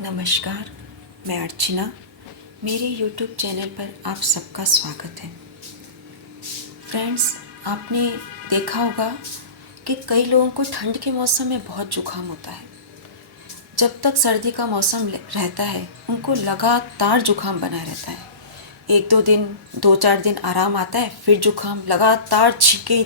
नमस्कार, मैं अर्चना। मेरे YouTube चैनल पर आप सबका स्वागत है। फ्रेंड्स, आपने देखा होगा कि कई लोगों को ठंड के मौसम में बहुत जुकाम होता है। जब तक सर्दी का मौसम रहता है उनको लगातार जुकाम बना रहता है। 1-2 दिन 2-4 दिन आराम आता है, फिर जुकाम लगातार छींकें।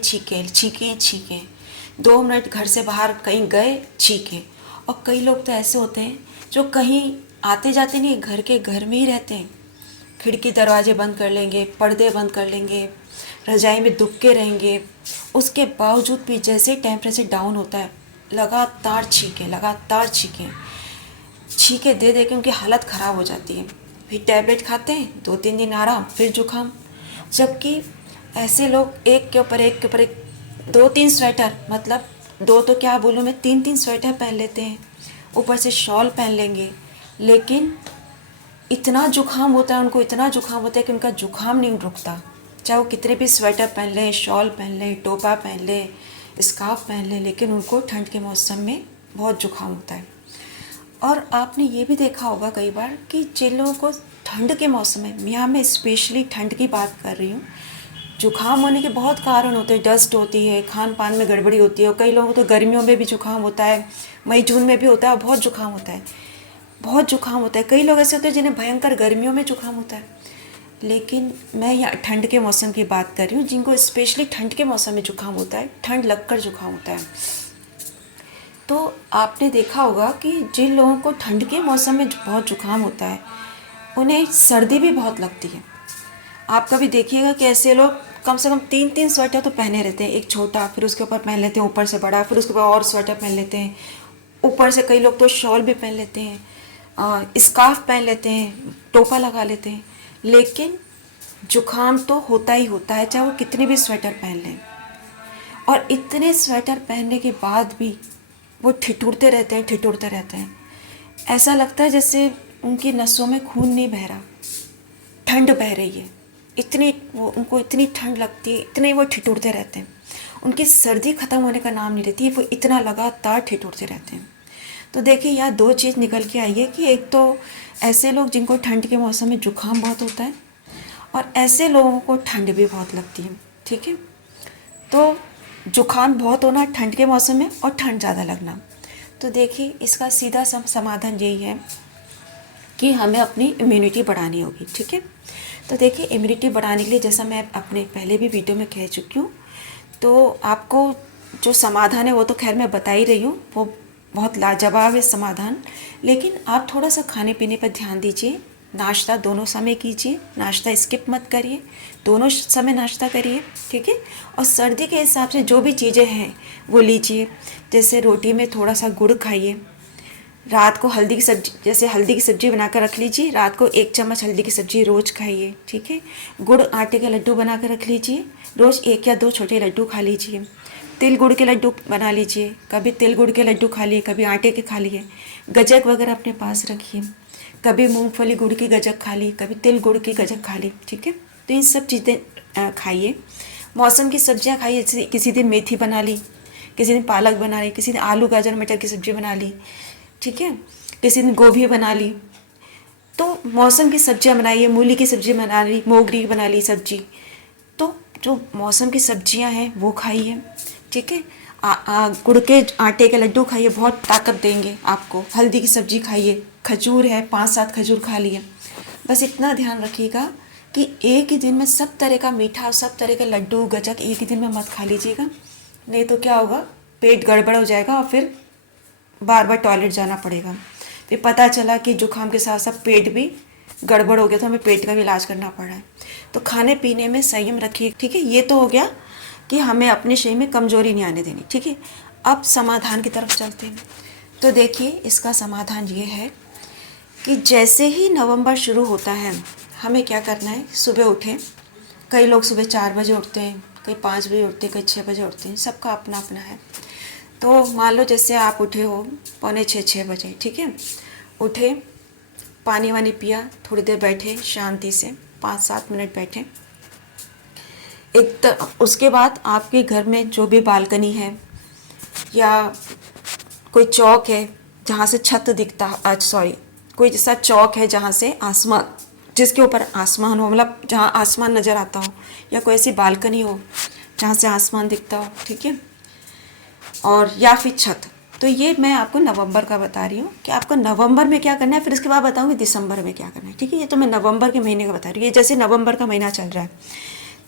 2 मिनट घर से बाहर कहीं गए, छींकें। और कई लोग तो ऐसे होते हैं जो कहीं आते जाते नहीं, घर में ही रहते हैं। खिड़की दरवाजे बंद कर लेंगे, पर्दे बंद कर लेंगे, रजाई में दुबके रहेंगे। उसके बावजूद भी जैसे टेम्परेचर डाउन होता है लगातार छींके दे दे के उनकी हालत ख़राब हो जाती है। फिर टैबलेट खाते हैं, 2-3 दिन आराम, फिर जुकाम। जबकि ऐसे लोग एक के ऊपर एक 2-3 स्वेटर, मतलब दो तो क्या बोलूँ मैं, 3-3 स्वेटर पहन लेते हैं, ऊपर से शॉल पहन लेंगे। लेकिन इतना जुकाम होता है उनको, इतना जुकाम होता है कि उनका जुकाम नहीं रुकता। चाहे वो कितने भी स्वेटर पहन लें, शॉल पहन लें, टोपा पहन लें, स्कार्फ पहन लें, लेकिन उनको ठंड के मौसम में बहुत जुकाम होता है। और आपने ये भी देखा होगा कई बार कि जिन लोगों को ठंड के मौसम में, यहाँ मैं स्पेशली ठंड की बात कर रही हूँ, जुकाम होने के बहुत कारण होते हैं। डस्ट होती है, खान पान में गड़बड़ी होती है, और कई लोगों को तो गर्मियों में भी जुकाम होता है, मई जून में भी होता है, बहुत जुकाम होता है। कई लोग ऐसे होते हैं जिन्हें भयंकर गर्मियों में जुकाम होता है। लेकिन मैं यहाँ ठंड के मौसम की बात कर रही हूँ, जिनको स्पेशली ठंड के मौसम में जुकाम होता है, ठंड लगकर जुकाम होता है। तो आपने देखा होगा कि जिन लोगों को ठंड के मौसम में बहुत जुकाम होता है उन्हें सर्दी भी बहुत लगती है। आप कभी देखिएगा कि ऐसे लोग कम से कम 3-3 स्वेटर तो पहने रहते हैं। एक छोटा, फिर उसके ऊपर पहन लेते हैं ऊपर से बड़ा, फिर उसके ऊपर और स्वेटर पहन लेते हैं, ऊपर से कई लोग तो शॉल भी पहन लेते हैं, स्कार्फ पहन लेते हैं, टोपा लगा लेते हैं। लेकिन जुकाम तो होता ही होता है, चाहे वो कितने भी स्वेटर पहन लें। और इतने स्वेटर पहनने के बाद भी वो ठिठुरते रहते हैं। ऐसा लगता है जैसे उनकी नसों में खून नहीं बह रहा, ठंड बह रही है। उनको इतनी ठंड लगती है, इतने वो ठिठुरते रहते हैं। उनकी सर्दी ख़त्म होने का नाम नहीं लेती, वो इतना लगातार ठिठुरते रहते हैं। तो देखिए, यहाँ 2 चीज़ निकल के आई है कि एक तो ऐसे लोग जिनको ठंड के मौसम में जुकाम बहुत होता है, और ऐसे लोगों को ठंड भी बहुत लगती है। ठीक है, तो जुकाम बहुत होना ठंड के मौसम में और ठंड ज़्यादा लगना। तो देखिए, इसका सीधा समाधान यही है कि हमें अपनी इम्यूनिटी बढ़ानी होगी। ठीक है, तो देखिए, इम्यूनिटी बढ़ाने के लिए, जैसा मैं अपने पहले भी वीडियो में कह चुकी हूँ, तो आपको जो समाधान है वो तो खैर मैं बता ही रही हूँ, वो बहुत लाजवाब है समाधान। लेकिन आप थोड़ा सा खाने पीने पर ध्यान दीजिए। नाश्ता दोनों समय कीजिए, नाश्ता स्किप मत करिए, दोनों समय नाश्ता करिए। ठीक है, और सर्दी के हिसाब से जो भी चीज़ें हैं वो लीजिए। जैसे रोटी में थोड़ा सा गुड़ खाइए। रात को हल्दी की सब्जी, जैसे हल्दी की सब्ज़ी बनाकर रख लीजिए, रात को 1 चम्मच हल्दी की सब्ज़ी रोज़ खाइए। ठीक है, गुड़ आटे के लड्डू बनाकर रख लीजिए, रोज़ 1 या 2 छोटे लड्डू खा लीजिए। तिल गुड़ के लड्डू बना लीजिए, कभी तिल गुड़ के लड्डू खा लिए, कभी आटे के खा लिए। गजक वगैरह अपने पास रखिए, कभी मूंगफली गुड़ की गजक खा ली, कभी तिल गुड़ की गजक खा ली। ठीक है, तो इन सब चीज़ें खाइए। मौसम की सब्जियां खाइए, जैसे किसी दिन मेथी बना ली, किसी दिन पालक बना ली, किसी दिन आलू गाजर मटर की सब्ज़ी बना ली। ठीक है, किसी दिन गोभी बना ली। तो मौसम की सब्जियां बनाइए, मूली की सब्ज़ी बना ली, मोगरी बना ली सब्जी। तो जो मौसम की सब्जियां हैं वो खाइए। ठीक है, गुड़ के आटे के लड्डू खाइए, बहुत ताकत देंगे आपको। हल्दी की सब्ज़ी खाइए, खजूर है, 5-7 खजूर खा लिए। बस इतना ध्यान रखिएगा कि एक ही दिन में सब तरह का मीठा और सब तरह के लड्डू गजक एक ही दिन में मत खा लीजिएगा, नहीं तो क्या होगा, पेट गड़बड़ हो जाएगा और फिर बार बार टॉयलेट जाना पड़ेगा। फिर पता चला कि जुकाम के साथ साथ पेट भी गड़बड़ हो गया, तो हमें पेट का भी इलाज करना पड़ रहा है। तो खाने पीने में संयम रखिए। ठीक है, ये तो हो गया कि हमें अपने शरीर में कमजोरी नहीं आने देनी। ठीक है, अब समाधान की तरफ चलते हैं। तो देखिए, इसका समाधान ये है कि जैसे ही नवंबर शुरू होता है हमें क्या करना है, सुबह उठें। कई लोग सुबह 4 बजे उठते हैं, कई 5 बजे उठते हैं, कई 6 बजे उठते हैं, सबका अपना अपना है। तो मान लो जैसे आप उठे हो 5:45-6 बजे। ठीक है, उठे, पानी वानी पिया, थोड़ी देर बैठे शांति से, 5-7 मिनट बैठे। उसके बाद आपके घर में जो भी बालकनी है या कोई चौक है जहाँ से छत दिखता, सॉरी, कोई जैसा चौक है जहाँ से आसमान, जिसके ऊपर आसमान हो, मतलब जहाँ आसमान नज़र आता हो, या कोई ऐसी बालकनी हो जहाँ से आसमान दिखता हो, ठीक है, और या फिर छत। तो ये मैं आपको नवंबर का बता रही हूँ कि आपको नवंबर में क्या करना है, फिर इसके बाद बताऊँगी दिसंबर में क्या करना है, ठीक है। ये तो मैं नवंबर के महीने का बता रही हूँ। ये जैसे नवंबर का महीना चल रहा है,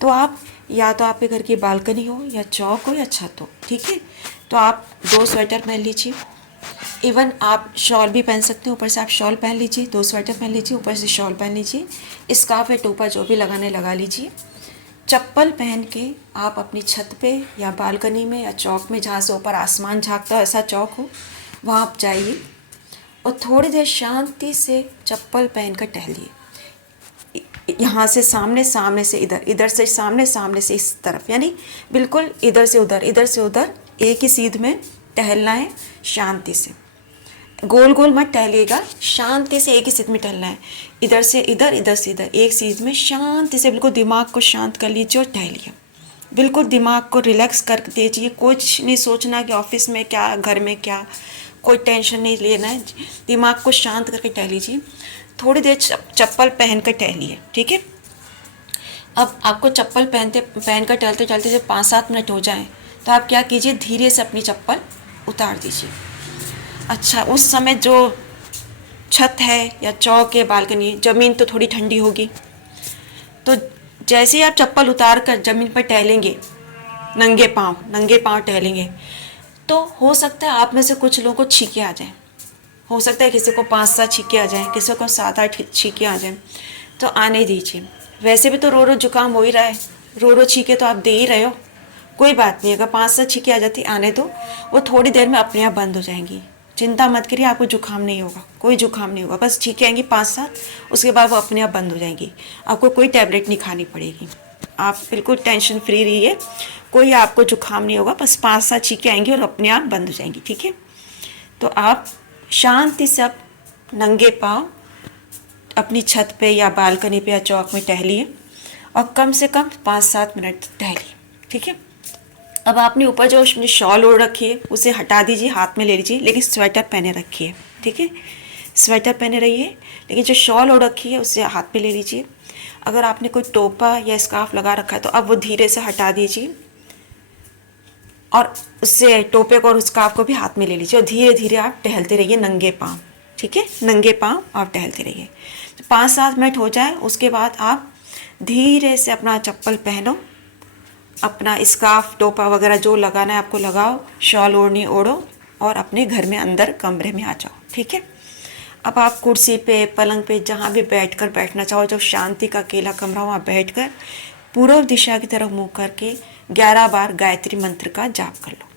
तो आप या तो आपके घर की बालकनी हो या चौक हो या छत हो, ठीक है, तो आप 2 स्वेटर पहन लीजिए। इवन आप शॉल भी पहन सकते हो, ऊपर से आप शॉल पहन लीजिए, 2 स्वेटर पहन लीजिए, ऊपर से शॉल पहन लीजिए, स्कार्फ या टोपा जो भी लगाने लगा लीजिए। चप्पल पहन के आप अपनी छत पे या बालकनी में या चौक में, जहाँ से ऊपर आसमान झांकता हो ऐसा चौक हो, वहाँ आप जाइए और थोड़ी देर शांति से चप्पल पहन कर टहलिए। यहाँ से सामने, सामने से इधर, इधर से सामने, सामने से इस तरफ, यानी बिल्कुल इधर से उधर, इधर से उधर एक ही सीध में टहलना है, शांति से। गोल गोल मत टहलिएगा, शांति से एक ही सीध में टहलना है, इधर से इधर, इधर से इधर, एक सीध में शांति से। बिल्कुल दिमाग को शांत कर लीजिए और टहलिए। बिल्कुल दिमाग को रिलैक्स कर दीजिए। कुछ नहीं सोचना कि ऑफिस में क्या, घर में क्या, कोई टेंशन नहीं लेना है। दिमाग को शांत करके टहल लीजिए। थोड़ी देर चप्पल पहन कर टहलिए, ठीक है। अब आपको चप्पल पहन कर टहलते टहलते जब 5-7 मिनट हो जाएं, तो आप क्या कीजिए, धीरे से अपनी चप्पल उतार दीजिए। अच्छा, उस समय जो छत है या चौक या बालकनी, ज़मीन तो थोड़ी ठंडी होगी, तो जैसे ही आप चप्पल उतार कर ज़मीन पर टहलेंगे, नंगे पाँव टहलेंगे, तो हो सकता है आप में से कुछ लोगों को छींके आ जाएं। हो सकता है किसी को 5-7 छींके आ जाएं, किसी को 7-8 छींके आ जाएं, तो आने दीजिए। वैसे भी तो रो जुकाम हो ही रहा है, रो छींके तो आप दे ही रहे हो, कोई बात नहीं। अगर 5-7 छींके आ जाती, आने दो, वो थोड़ी देर में अपने आप बंद हो जाएंगी। चिंता मत करिए, आपको जुकाम नहीं होगा, कोई जुकाम नहीं होगा। बस छींके आएंगी 5-7, उसके बाद वो अपने आप बंद हो जाएंगी। आपको कोई टैबलेट नहीं खानी पड़ेगी, आप बिल्कुल टेंशन फ्री रहिए, कोई आपको जुकाम नहीं होगा। बस 5-7 छींके आएंगी और अपने आप बंद हो जाएंगी, ठीक है। तो आप शांति से अब नंगे पाँव अपनी छत पे या बालकनी पे या चौक में टहलिए, और कम से कम 5-7 मिनट टहलिए, ठीक है। अब आपने ऊपर जो शॉल ओढ़ रखी है उसे हटा दीजिए, हाथ में ले लीजिए, लेकिन स्वेटर पहने रखिए, ठीक है। स्वेटर पहने रहिए, लेकिन जो शॉल ओढ़ रखी है उसे हाथ में ले लीजिए। अगर आपने कोई टोपा या स्कार्फ लगा रखा है तो अब वो धीरे से हटा दीजिए, और उससे टोपे को और स्कार्फ को भी हाथ में ले लीजिए, और धीरे धीरे आप टहलते रहिए नंगे पाँव, ठीक है। नंगे पाँव आप टहलते रहिए। 5-7 मिनट हो जाए, उसके बाद आप धीरे से अपना चप्पल पहनो, अपना स्कार्फ टोपा वगैरह जो लगाना है आपको लगाओ, शॉल ओढ़नी ओढ़ो, और अपने घर में अंदर कमरे में आ जाओ, ठीक है। अब आप कुर्सी पे, पलंग पे, जहाँ भी बैठना चाहो, जो शांति का अकेला कमरा हो, वहाँ बैठकर पूर्व दिशा की तरफ मुँह करके 11 बार गायत्री मंत्र का जाप कर लो।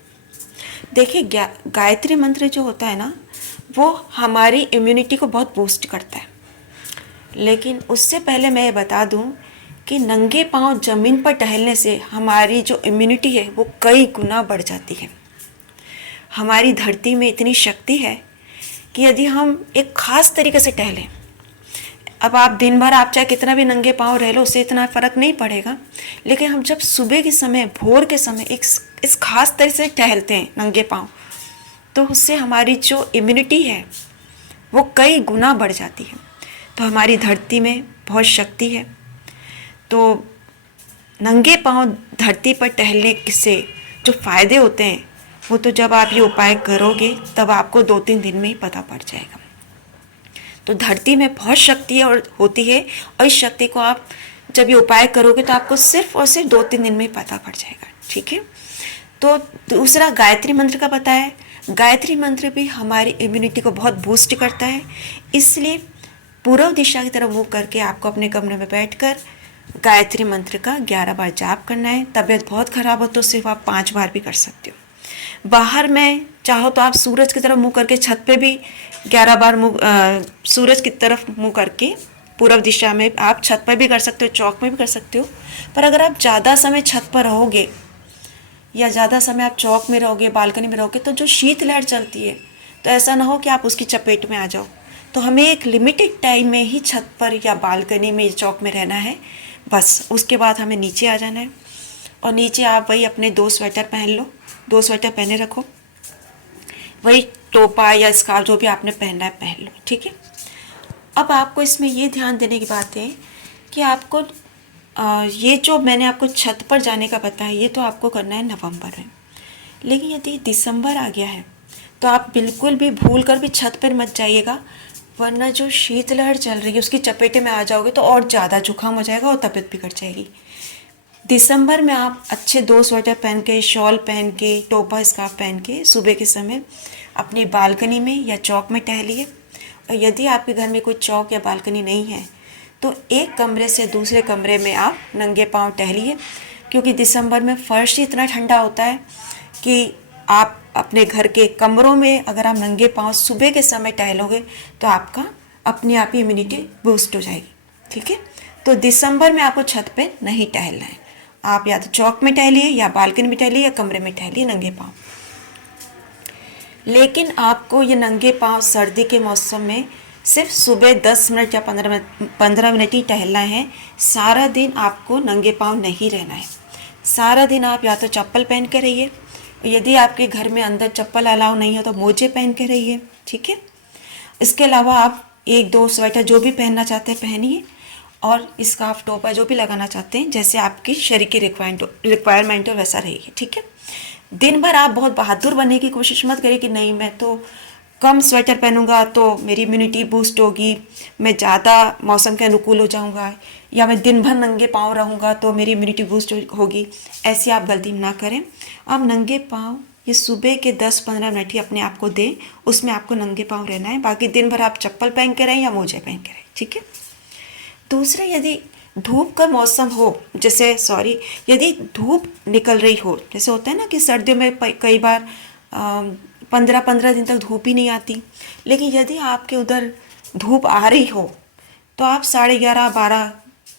देखिए, गायत्री मंत्र जो होता है ना, वो हमारी इम्यूनिटी को बहुत बूस्ट करता है। लेकिन उससे पहले मैं ये बता दूं कि नंगे पांव ज़मीन पर टहलने से हमारी जो इम्यूनिटी है वो कई गुना बढ़ जाती है। हमारी धरती में इतनी शक्ति है कि यदि हम एक ख़ास तरीके से टहलें, अब आप दिन भर आप चाहे कितना भी नंगे पांव रह लो, उससे इतना फ़र्क नहीं पड़ेगा। लेकिन हम जब सुबह के समय, भोर के समय इस खास तरीके से टहलते हैं नंगे पाँव, तो उससे हमारी जो इम्यूनिटी है वो कई गुना बढ़ जाती है। तो हमारी धरती में बहुत शक्ति है। तो नंगे पाँव धरती पर टहलने से जो फ़ायदे होते हैं, वो तो जब आप ये उपाय करोगे तब आपको 2-3 दिन में ही पता पड़ जाएगा। तो धरती में बहुत शक्ति है और होती है, और इस शक्ति को आप जब ये उपाय करोगे तो आपको सिर्फ और सिर्फ 2-3 दिन में ही पता पड़ जाएगा, ठीक है। तो दूसरा गायत्री मंत्र का बताया। गायत्री मंत्र भी हमारी इम्यूनिटी को बहुत बूस्ट करता है, इसलिए पूर्व दिशा की तरफ मुँह करके आपको अपने कमरे में बैठकर गायत्री मंत्र का 11 बार जाप करना है। तबीयत बहुत ख़राब हो तो सिर्फ आप 5 बार भी कर सकते हो। बाहर में चाहो तो आप सूरज की तरफ मुँह करके छत पे भी 11 बार सूरज की तरफ मुँह करके पूर्व दिशा में आप छत पर भी कर सकते हो, चौक में भी कर सकते हो। पर अगर आप ज़्यादा समय छत पर रहोगे या ज़्यादा समय आप चौक में रहोगे, बालकनी में रहोगे, तो जो शीतलहर चलती है, तो ऐसा ना हो कि आप उसकी चपेट में आ जाओ। तो हमें एक लिमिटेड टाइम में ही छत पर या बालकनी में, चौक में रहना है बस। उसके बाद हमें नीचे आ जाना है, और नीचे आप वही अपने 2 स्वेटर पहन लो, 2 स्वेटर पहने रखो, वही टोपा या स्कार्फ जो भी आपने पहनना है पहन लो, ठीक है। अब आपको इसमें ये ध्यान देने की बात है कि आपको ये जो मैंने आपको छत पर जाने का बताया, ये तो आपको करना है नवंबर में। लेकिन यदि दिसंबर आ गया है तो आप बिल्कुल भी भूल कर भी छत पर मत जाइएगा, वरना जो शीतलहर चल रही है उसकी चपेटे में आ जाओगे तो और ज़्यादा जुकाम हो जाएगा और तबीयत बिगड़ जाएगी। दिसंबर में आप अच्छे 2 स्वेटर पहन के, शॉल पहन के, टोपा स्कार्फ पहन के सुबह के समय अपनी बालकनी में या चौक में टहलिए। और यदि आपके घर में कोई चौक या बालकनी नहीं है तो एक कमरे से दूसरे कमरे में आप नंगे पाँव टहलिए, क्योंकि दिसंबर में फर्श ही इतना ठंडा होता है कि आप अपने घर के कमरों में अगर आप नंगे पाँव सुबह के समय टहलोगे तो आपका अपने आप ही इम्यूनिटी बूस्ट हो जाएगी। ठीक है, तो दिसंबर में आपको छत पे नहीं टहलना है। आप या तो चौक में टहलिए या बालकनी में टहलिए या कमरे में टहलिए नंगे पाँव। लेकिन आपको ये नंगे पाँव सर्दी के मौसम में सिर्फ सुबह 10 मिनट या 15 मिनट ही टहलना है। सारा दिन आपको नंगे पाँव नहीं रहना है। सारा दिन आप या तो चप्पल पहन के रहिए, यदि आपके घर में अंदर चप्पल अलाउ नहीं हो तो मोजे पहन के रहिए। ठीक है, इसके अलावा आप 1-2 स्वेटर जो भी पहनना चाहते हैं पहनिए, और स्कार्फ टोपा जो भी लगाना चाहते हैं जैसे आपकी शरीर की रिक्वायरमेंट हो वैसा रहिए। ठीक है, दिन भर आप बहुत बहादुर बनने की कोशिश मत करिए कि नहीं मैं तो कम स्वेटर पहनूंगा तो मेरी इम्यूनिटी बूस्ट होगी, मैं ज़्यादा मौसम के अनुकूल हो जाऊंगा, या मैं दिन भर नंगे पाँव रहूंगा तो मेरी इम्यूनिटी बूस्ट होगी। ऐसी आप गलती ना करें। आप नंगे पाँव ये सुबह के 10-15 मिनट ही अपने आप को दें, उसमें आपको नंगे पाँव रहना है। बाकी दिन भर आप चप्पल पहन के रहें या मोजे पहन के रहें। ठीक है, दूसरा, यदि धूप का मौसम हो, यदि धूप निकल रही हो, जैसे होता है ना कि सर्दियों में कई बार 15-15 दिन तक धूप ही नहीं आती, लेकिन यदि आपके उधर धूप आ रही हो तो आप 11:30-12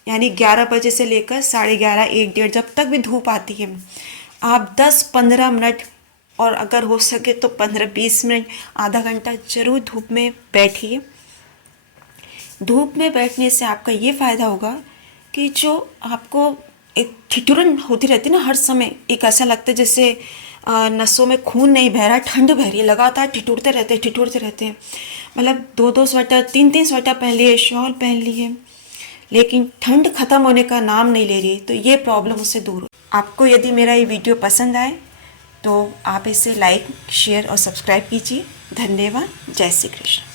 यानी 11 बजे से लेकर 11:30, 1-1:30 जब तक भी धूप आती है आप 10-15 मिनट, और अगर हो सके तो 15-20 मिनट, आधा घंटा जरूर धूप में बैठिए। धूप में बैठने से आपका ये फ़ायदा होगा कि जो आपको एक ठिठुरन होती रहती है ना हर समय, एक ऐसा लगता है जैसे नसों में खून नहीं बह रहा, ठंड बह रही है, लगातार ठिठुरते रहते हैं। मतलब 2-2 स्वेटर, 3-3 स्वेटर पहन लिए, शॉल पहन लिए, लेकिन ठंड ख़त्म होने का नाम नहीं ले रही, तो ये प्रॉब्लम उससे दूर हो। आपको यदि मेरा ये वीडियो पसंद आए तो आप इसे लाइक, शेयर और सब्सक्राइब कीजिए। धन्यवाद। जय श्री कृष्ण।